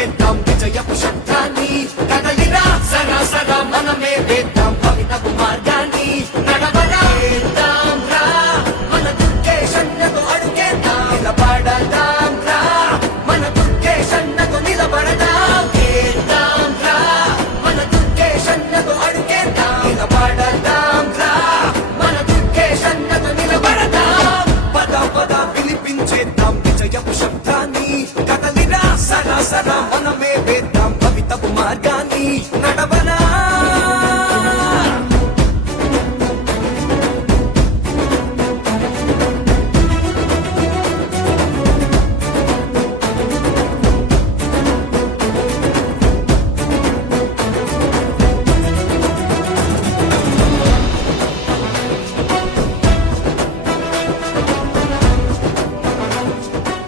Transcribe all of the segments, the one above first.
వినిపించేద్దాం విజయపు శబ్దాన్ని కదలిరా సరాసరా మనమే వేద్దాం భవితపు మార్గాన్ని నడవరా వేద్దాం రా మన దుర్గేశన్నకు అడుగేద్దాం నిలబడదాం రా మన దుర్గేశన్నకు నిలబడదాం వేద్దాం రా మన దుర్గేశన్నకు అడుగేద్దాం నిలబడదాం రా మన దుర్గేశన్నకు నిలబడదాం పద పద వినిపించేద్దాం విజయపు శబ్దాన్ని కదలిరా సరాసరా మనమే వేద్దాం భవితపు మార్గాన్ని నడవరా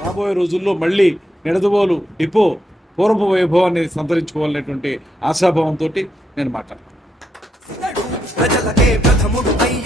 రాబోయే రోజుల్లో మళ్ళీ నిడదవోలు డిపో పూర్వ వైభవాన్ని సంతరించుకోవాలనేటువంటి ఆశాభావంతో నేను మాట్లాడతాను. ప్రజలకే ప్రథముడు అయ్యి